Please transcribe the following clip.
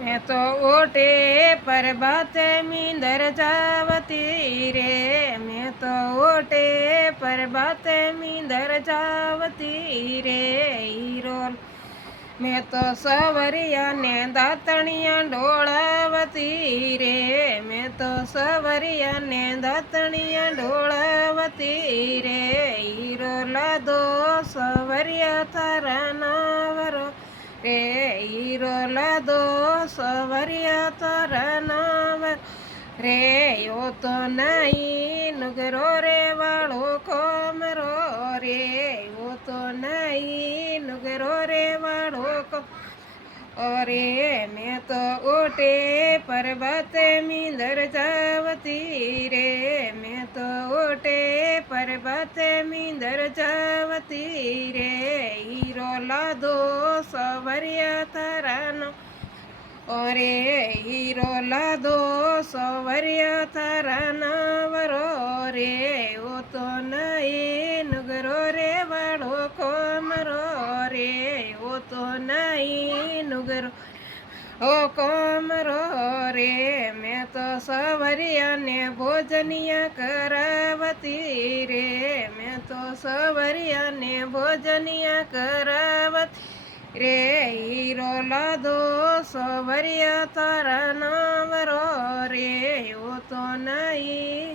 मैं तो ओटे पर्वत मींदर जावती रे। मैं तो ओटे पर्वत मींदर जावती रे हीरो। मैं तो सवरिया ने दातणिया ढोळावती रे। मैं तो सवरिया ने दातणिया ढोळावती रे हीरो लादो सवरिया तारा नावरो रे हीरो लादो सवरिया तारा नाव रे यो तो नहीं नुगरो रे वाળો कोमरो रे यो तो नहीं नुगरो रे वाળો अरे मैं तो ओटे पर्वत मींदर जावती रे। मैं तो ओटे पर्वत मींदर जावती रे हीरो लादो सवरिया तारा नो अरे हीरो लादो सवरिया तारा नावरो रे ओ तो नहीं नुगरो रे वाળો कोमरो रे ओ तो नहीं नुगरो ओ कोमरो रे। मैं तो सवरिया ने भोजनिया करावती रे। मैं तो सवरिया ने भोजनिया करावती रे हीरो लादो सवरिया तारा नावरो रे ओ तो नहीं